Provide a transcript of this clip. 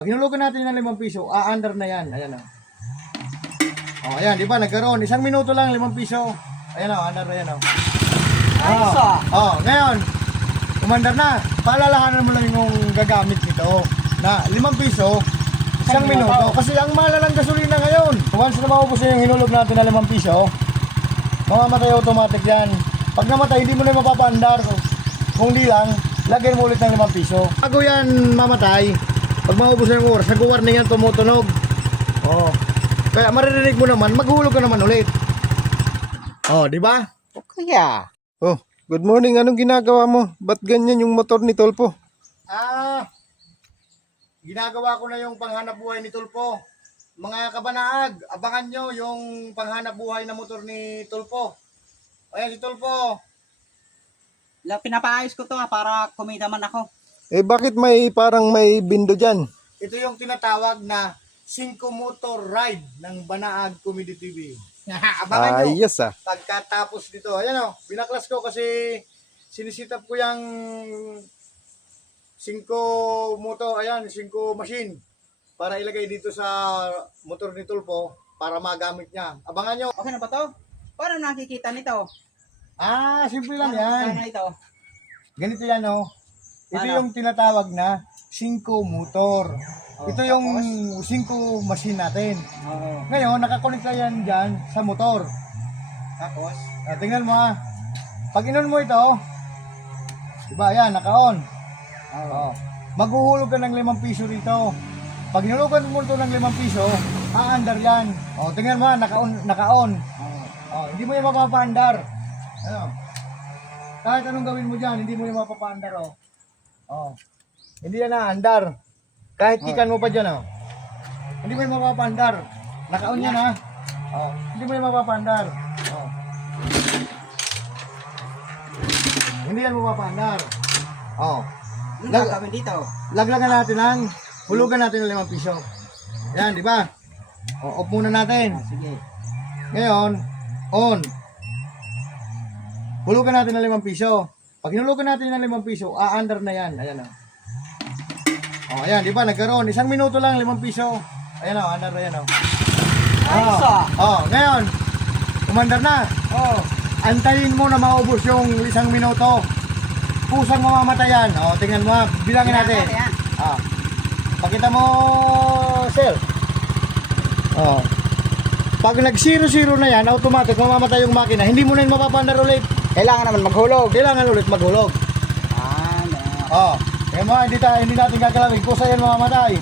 Hinulugan natin ng 5 piso, under na yan. Ayan o. Oh, ayan, di ba? Nagkaroon. 1 minuto lang, 5 piso. Ayan o, under na yan o. Ngayon, umandar na. Paalalahanan mo lang yung gagamit nito na 5 piso, 1 minuto. Kasi ang mahal ng gasolina ngayon. Once na maubos na yung hinulog natin na 5 piso, mamamatay automatic yan. Pag namatay, hindi mo na mapapaandar. Kung di lang, lagyan mo ulit ng 5 piso. Bago yan mamatay, pag maubos na yung oras, nag-warning yan, tumutunog. Oh. Kaya maririnig mo naman, maghulog ka naman ulit. Oh, di ba? O kaya. Oh, good morning. Anong ginagawa mo? Ba't ganyan yung motor ni Tolpo? Ginagawa ko na yung panghanap buhay ni Tulpo. Mga kabanaag, abangan nyo yung panghanap buhay na motor ni Tulpo. Ayan si Tulpo. Pinapaayos ko to para kumita man ako. Eh bakit parang may bindo dyan? Ito yung tinatawag na 5 motor ride ng Banaag Comedy TV. Abangan nyo. Yes Pagkatapos dito, ayan o, binaklas ko kasi sinisitap ko yung 5 motor, ayan, 5 machine para ilagay dito sa motor ni Tulpo para magamit niya. Abangan nyo. Okay na ba to? Paano nakikita nito? Simple lang yan. Paano ito? Ganito yan o. Ito Ano? yung tinatawag na 5 motor. Ito yung 5 machine natin. Oo. Ngayon, nakakonect na yan dyan sa motor. Tapos? Tingnan mo ha. Pag inon mo ito, diba yan, naka-on. Oo. Maghuhulog ka ng 5 piso rito. Pag hinulugan mo ito ng 5 piso, aandar yan. Tingnan mo ha, naka-on. Hindi mo yan mapapaandar. Ano? Kahit anong gawin mo dyan, hindi mo yan mapapaandar. Hindi yan naandar. Kahit ikan mo pa dyan, hindi mo yan mapapaandar. Naka-on yan ha. Hindi mo yan mapapaandar. Hindi yan mapapaandar. Ano gagawin dito? Laglagan natin ng hulugan natin ng 5 piso. Yan, di ba? Off muna natin. Sige. Ngayon, on. Hulugan natin ng 5 piso. Pag hinulugan natin ng 5 piso, under na yan. Ayan o. Ayan, di ba? Nagkaroon. 1 minuto lang, 5 piso. Ayan o, under na yan o. Ngayon, umandar na. Antayin mo na maubos yung 1 minuto. Pusang mamamatayan. Tingnan mo ha. Bilangin natin. Pakita mo, sir. Pag nag-0-0 na yan, automatic mamamatay yung makina. Hindi mo na yung mapapandar ulit. Kailangan naman maghulog. Kailangan ulit maghulog. Kaya mo, hindi natin gagalawin. Kusa yan mamamatay.